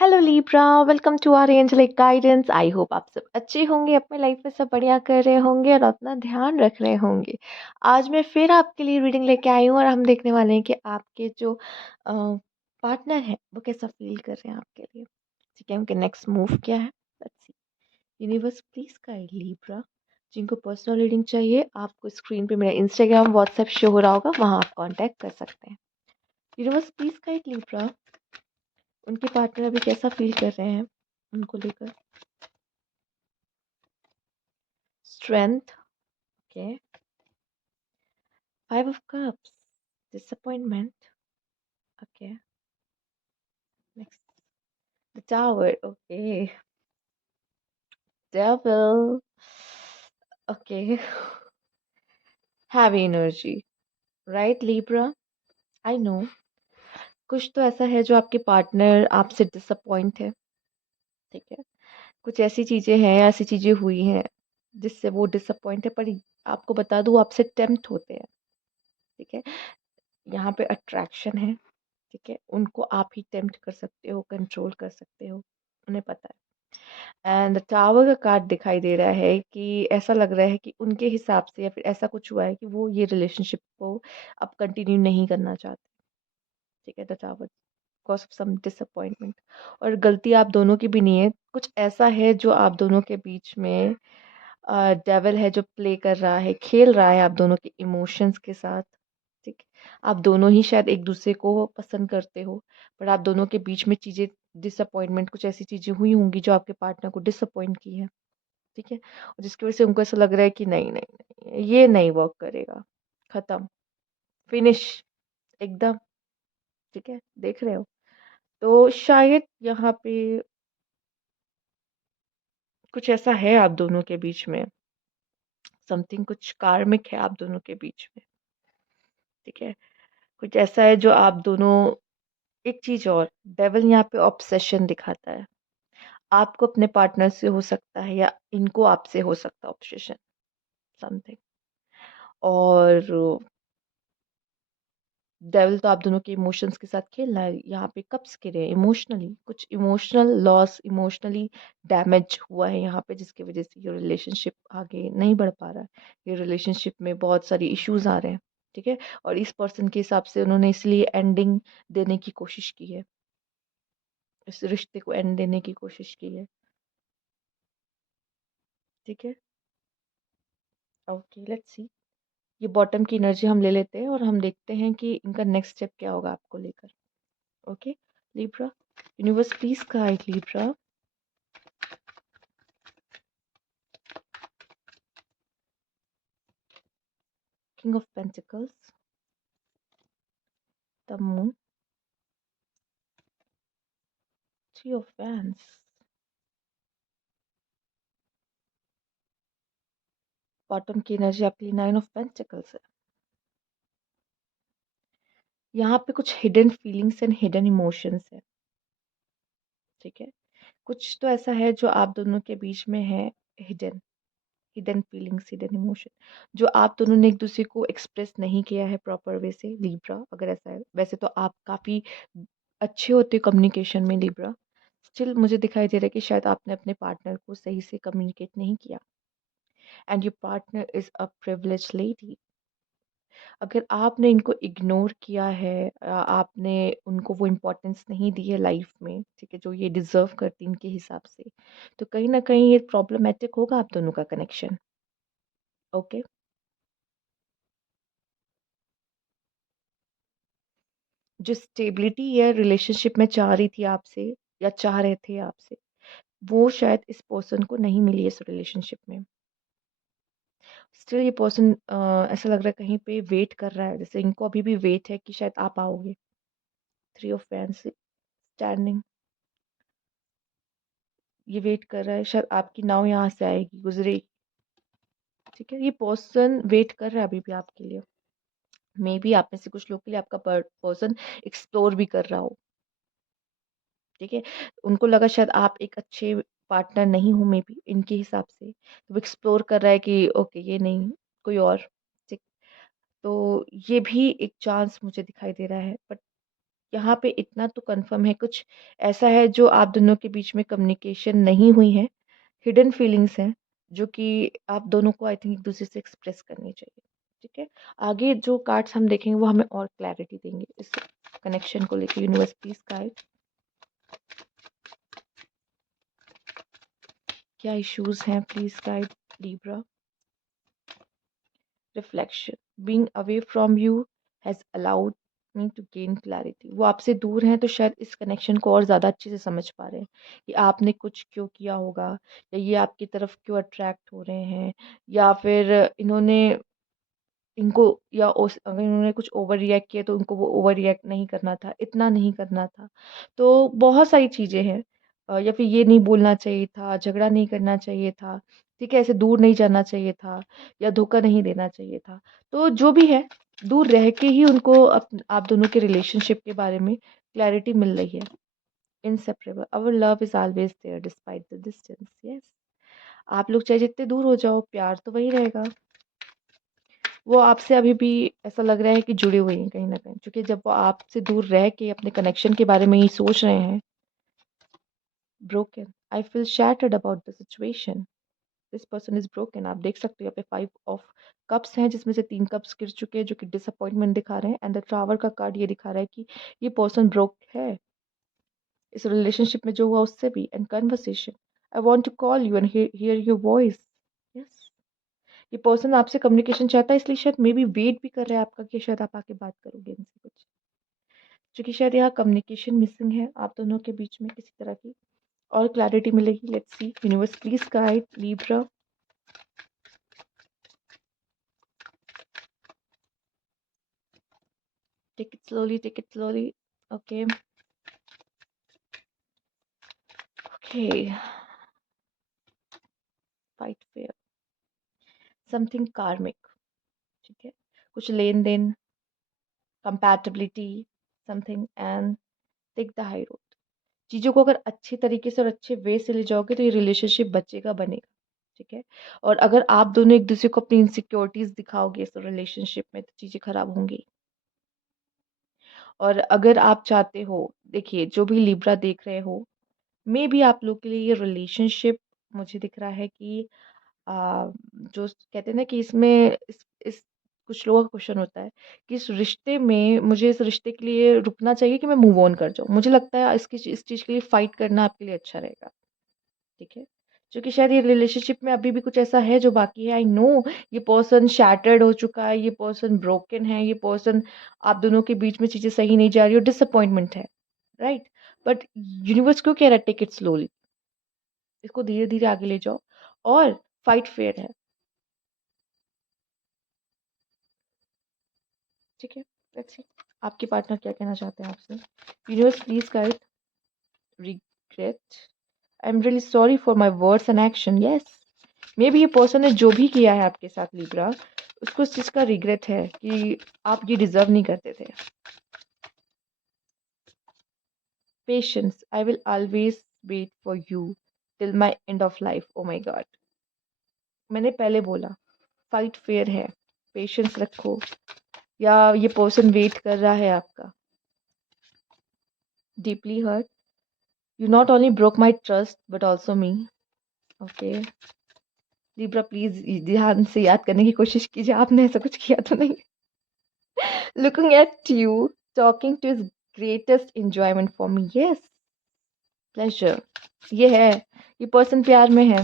Hello Libra, welcome to our angelic guidance. I hope आप सब अच्छे होंगे, अपने लाइफ में सब बढ़िया कर रहे होंगे और अपना ध्यान रख रहे होंगे। आज मैं फिर आपके लिए रीडिंग लेके आई हूँ और हम देखने वाले हैं कि आपके जो पार्टनर है वो कैसा फील कर रहे हैं आपके लिए। ठीक है, उनके नेक्स्ट मूव क्या है। Let's see. Universe please guide Libra. जिनको पर्सनल रीडिंग चाहिए, आपको स्क्रीन पे मेरा इंस्टाग्राम व्हाट्सएप शो हो रहा होगा, वहाँ आप कॉन्टैक्ट कर सकते हैं। Universe please guide Libra. उनके पार्टनर अभी कैसा फील कर रहे हैं उनको लेकर। Strength. Okay. Five of cups. Disappointment. Okay. Next. The tower. Okay. Devil. Okay. Heavy energy. Right Libra. I know कुछ तो ऐसा है जो आपके पार्टनर आपसे डिसअपॉइंट है। ठीक है, कुछ ऐसी चीजें हैं, ऐसी चीजें हुई हैं जिससे वो डिसअपॉइंट है, पर आपको बता दूं, आपसे टेम्प्ट होते हैं। ठीक है, यहाँ पे अट्रैक्शन है। ठीक है, उनको आप ही टेम्प्ट कर सकते हो, कंट्रोल कर सकते हो, उन्हें पता है। एंड द टावर का कार्ड दिखाई दे रहा है कि ऐसा लग रहा है कि उनके हिसाब से या फिर ऐसा कुछ हुआ है कि वो ये रिलेशनशिप को अब कंटिन्यू नहीं करना चाहते। ठीक है, the tower because of some disappointment. और गलती आप दोनों की भी नहीं है, कुछ ऐसा है जो आप दोनों के बीच में डेविल है जो प्ले कर रहा है, खेल रहा है आप दोनों के इमोशंस के साथ। ठीक है, आप दोनों ही शायद एक दूसरे को पसंद करते हो, पर आप दोनों के बीच में चीजें, डिसअपॉइंटमेंट, कुछ ऐसी चीजें हुई होंगी जो आपके पार्टनर को डिसअपॉइंट की है। ठीक है, और जिसकी वजह से उनको ऐसा लग रहा है कि नहीं नहीं नहीं, ये नहीं वर्क करेगा, खत्म, फिनिश, एकदम। ठीक है, देख रहे हो। तो शायद यहाँ पे कुछ ऐसा है आप दोनों के बीच में, समथिंग कुछ कार्मिक है आप दोनों के बीच में। ठीक है, कुछ ऐसा है जो आप दोनों, एक चीज और, डेविल यहाँ पे ऑब्सेशन दिखाता है। आपको अपने पार्टनर से हो सकता है या इनको आपसे हो सकता है ऑब्सेशन, समथिंग। और डेविल तो आप दोनों के इमोशंस के साथ खेल रहा है। यहाँ पे कप्स गिरे इमोशनली, कुछ इमोशनल लॉस, इमोशनली डैमेज हुआ है यहाँ पे, जिसकी वजह से ये रिलेशनशिप आगे नहीं बढ़ पा रहा है। ये रिलेशनशिप में बहुत सारी इश्यूज आ रहे हैं। ठीक है, और इस पर्सन के हिसाब से उन्होंने इसलिए एंडिंग देने की कोशिश की है, इस रिश्ते को एंड देने की कोशिश की है। ठीक है, ओके, लेट्स सी। ये बॉटम की एनर्जी हम ले लेते हैं और हम देखते हैं कि इनका नेक्स्ट स्टेप क्या होगा आपको लेकर। Okay Libra, universe please guide Libra. King of pentacles, the moon, three of wands, bottom की एनर्जी आपके लिए नाइन ऑफ पेंटिकल्स है। यहाँ पे कुछ hidden feelings and hidden emotions है। ठीक है, कुछ तो ऐसा है जो आप दोनों के बीच में है, hidden, hidden feelings, hidden emotion, जो आप दोनों ने एक दूसरे को एक्सप्रेस नहीं किया है प्रॉपर वे से लिब्रा। अगर ऐसा है, वैसे तो आप काफी अच्छे होते कम्युनिकेशन में लिब्रा, स्टिल मुझे दिखाई दे रहा है कि शायद आपने अपने पार्टनर को सही से कम्युनिकेट नहीं किया। And your partner is a privilege lady. अगर आपने इनको इग्नोर किया है, आपने उनको वो इम्पोर्टेंस नहीं दी है लाइफ में, ठीक है, जो ये डिजर्व करती इनके हिसाब से, तो कहीं ना कहीं ये प्रॉब्लमेटिक होगा आप दोनों का कनेक्शन। ओके, जो स्टेबिलिटी है रिलेशनशिप में चाह रही थी आपसे, या चाह रहे थे आपसे, वो शायद इस पर्सन को नहीं मिली इस रिलेशनशिप में। स्टिल ये पर्सन ऐसा लग रहा है कहीं पे वेट कर रहा है, जैसे इनको अभी भी वेट है कि शायद आप आओगे। थ्री ऑफ फैंस स्टैंडिंग, ये वेट कर रहा है शायद आपकी नाव यहाँ से आएगी, गुजरेगी। ठीक है, ये पर्सन वेट कर रहा है अभी भी आपके लिए। मे बी आप में से कुछ लोग के लिए आपका पर्सन एक्सप्लोर भी कर रहा हो। ठीक है, उनको लगा शायद आप एक अच्छे पार्टनर नहीं हो, मे बी इनके हिसाब से, तो वो एक्सप्लोर कर रहा है कि ओके ये नहीं, कोई और। ठीक, तो ये भी एक चांस मुझे दिखाई दे रहा है, बट यहाँ पे इतना तो कंफर्म है, कुछ ऐसा है जो आप दोनों के बीच में कम्युनिकेशन नहीं हुई है, हिडन फीलिंग्स हैं जो कि आप दोनों को आई थिंक एक दूसरे से एक्सप्रेस करनी चाहिए। ठीक है, आगे जो कार्ड्स हम देखेंगे वो हमें और क्लैरिटी देंगे इस कनेक्शन को लेकर। यूनिवर्स प्लीज गाइड, क्या इश्यूज हैं, please guide Libra. Reflection, being away from you has allowed me to gain clarity. वो आपसे दूर हैं तो शायद इस कनेक्शन को और ज़्यादा अच्छे से समझ पा रहे हैं कि आपने कुछ क्यों किया होगा, या ये आपकी तरफ क्यों अट्रैक्ट हो रहे हैं, या फिर इन्होंने इनको या अगर इन्होंने कुछ ओवर रिएक्ट किया तो उनको वो ओवर रिएक्ट नहीं करना था, इतना नहीं करना था। तो बहुत सारी चीज़ें हैं, या फिर ये नहीं बोलना चाहिए था, झगड़ा नहीं करना चाहिए था, ठीक है, ऐसे दूर नहीं जाना चाहिए था, या धोखा नहीं देना चाहिए था। तो जो भी है, दूर रह के ही उनको आप दोनों के रिलेशनशिप के बारे में क्लैरिटी मिल रही है। Inseparable, our love is always there despite the distance. Yes, आप लोग चाहे जितने दूर हो जाओ, प्यार तो वही रहेगा। वो आपसे अभी भी ऐसा लग रहा है कि जुड़े हुए हैं कहीं न कहीं, क्योंकि जब वो आपसे दूर रह के अपने कनेक्शन के बारे में ही सोच रहे हैं। Broken, I feel shattered about the situation, this person is broken. आप देख सकते हो यहाँ पे 5 ऑफ कप्स हैं जिसमें से 3 कप्स गिर चुके हैं जो कि डिसअपॉइंटमेंट दिखा रहे हैं, एंड द टावर का कार्ड ये दिखा रहा है कि ये पर्सन ब्रोक है इस रिलेशनशिप में जो हुआ उससे भी। And conversation, I want to call you and hear your voice. Yes, ये पर्सन आपसे कम्युनिकेशन चाहता है, इसलिए शायद मे बी वेट भी कर रहा है आपका कि शायद आप आके बात करोगे इनसे कुछ, क्योंकि शायद यहाँ कम्युनिकेशन मिसिंग है आप दोनों के बीच में किसी तरह की, और क्लैरिटी मिलेगी। Let's see, universe please guide Libra. Take it slowly, take it slowly. Okay okay, fight fair, something karmic, ठीक है, कुछ लेन देन, compatibility, something, and take the high road. चीज़ों को अगर अच्छे तरीके से और अच्छे वे से ले जाओगे तो ये रिलेशनशिप बचेगा, बनेगा। ठीक है, और अगर आप दोनों एक दूसरे को अपनी इनसिक्योरिटीज दिखाओगे इस रिलेशनशिप में तो चीज़ें खराब होंगी। और अगर आप चाहते हो, देखिए जो भी लिब्रा देख रहे हो, मे बी आप लोग के लिए ये रिलेशनशिप, मुझे दिख रहा है कि जो कहते हैं ना कि इसमें इस कुछ लोगों का क्वेश्चन होता है कि इस रिश्ते में मुझे इस रिश्ते के लिए रुकना चाहिए कि मैं मूव ऑन कर जाऊँ। मुझे लगता है इसकी इस चीज़ के लिए फाइट करना आपके लिए अच्छा रहेगा। ठीक है, क्योंकि शायद ये रिलेशनशिप में अभी भी कुछ ऐसा है जो बाकी है। आई नो ये पर्सन शैटर्ड हो चुका है, ये पर्सन ब्रोकन है, ये पर्सन, आप दोनों के बीच में चीजें सही नहीं जा रही और डिसअपॉइंटमेंट है, राइट। बट यूनिवर्स क्यों कह रहा है टेक इट स्लोली, इसको धीरे धीरे आगे ले जाओ, और फाइट फेयर है। ठीक है, लेट्स सी आपके पार्टनर क्या कहना चाहते हैं आपसे। Universe please guide regret, I am really sorry for my words and action. Yes, may be ये पर्सन ने जो भी किया है आपके साथ लिब्रा, उसको इस चीज़ का रिग्रेट है कि आप ये डिजर्व नहीं करते थे। Patience, I will always wait for you till my end of life. Oh my god, मैंने पहले बोला फाइट फेयर है, पेशेंस रखो, या ये पर्सन वेट कर रहा है आपका। Deeply hurt, you not only broke my trust but also me. Okay Libra please ध्यान से याद करने की कोशिश कीजिए, आपने ऐसा कुछ किया तो नहीं। Looking at you, talking to his greatest enjoyment for me. Yes, pleasure. ये है, ये पर्सन प्यार में है,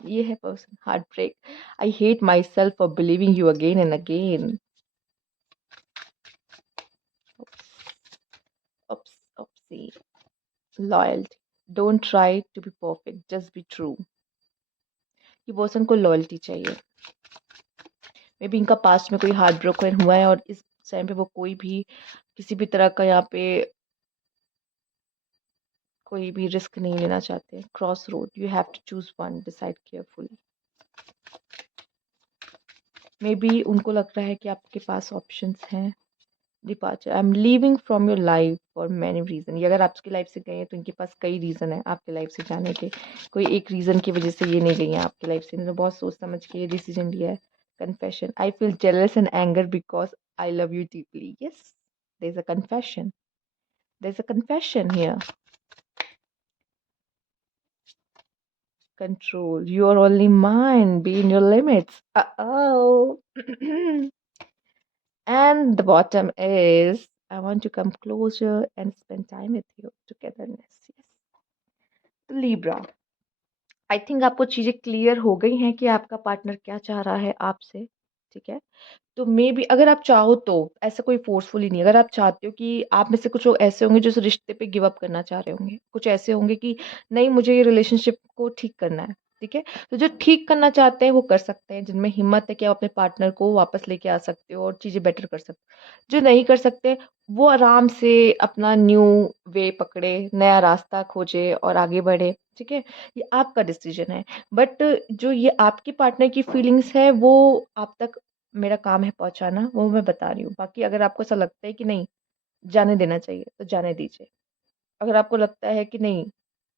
ये है person heartbreak. I hate myself for believing you again and again. Upsie. Loyalty. Don't try to be perfect, just be true. ये person को लॉयल्टी चाहिए। मे बी इनका पास्ट में कोई हार्ट ब्रोकन हुआ है और इस टाइम पे वो कोई भी किसी भी तरह का यहाँ पे कोई भी रिस्क नहीं लेना चाहते। Cross road, you have to choose one, decide carefully. Maybe उनको लग रहा है कि आपके पास ऑप्शंस हैं। Departure, I am leaving from your life for many reason. ये अगर आपकी लाइफ से गए हैं तो इनके पास कई रीज़न है आपके लाइफ से जाने के। कोई एक रीज़न की वजह से ये नहीं गई हैं आपकी लाइफ से, इन्होंने बहुत सोच समझ के ये डिसीजन लिया है। Confession, I feel jealous and anger because I love you deeply. Yes, There's a confession. There's a confession here. Control. You're only mine. Be in your limits. Uh-oh. And the bottom is I want to come closer and spend time with you. Togetherness. Yes. तो Libra. I think आपको चीजें clear हो गई हैं कि आपका partner क्या चाह रहा है आपसे. ठीक है. तो मे बी अगर आप चाहो तो ऐसा कोई फोर्सफुली नहीं. अगर आप चाहते हो कि आप में से कुछ लोग ऐसे होंगे जो इस रिश्ते पे गिव अप करना चाह रहे होंगे. कुछ ऐसे होंगे कि नहीं मुझे ये रिलेशनशिप को ठीक करना है. ठीक है. तो जो ठीक करना चाहते हैं वो कर सकते हैं. जिनमें हिम्मत है कि आप अपने पार्टनर को वापस लेके आ सकते हो और चीजें बेटर कर सकते हो. जो नहीं कर सकते वो आराम से अपना न्यू वे पकड़े, नया रास्ता खोजे और आगे बढ़े. ठीक है. ये आपका डिसीजन है. बट जो ये आपकी पार्टनर की फीलिंग्स है वो आप तक मेरा काम है पहुँचाना, वो मैं बता रही हूँ. बाकी अगर आपको ऐसा लगता है कि नहीं, जाने देना चाहिए, तो जाने दीजिए. अगर आपको लगता है कि नहीं,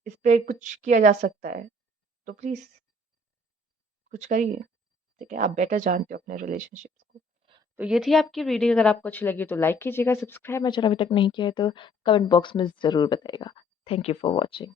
इस पे कुछ किया जा सकता है, तो प्लीज़ कुछ करिए. ठीक है? आप बेटर जानते हो अपने रिलेशनशिप्स को. तो ये थी आपकी रीडिंग. अगर आपको अच्छी लगी तो लाइक कीजिएगा, सब्सक्राइब मेरा चैनल अभी तक नहीं किया है तो कमेंट बॉक्स में ज़रूर बताइएगा. Thank you for watching.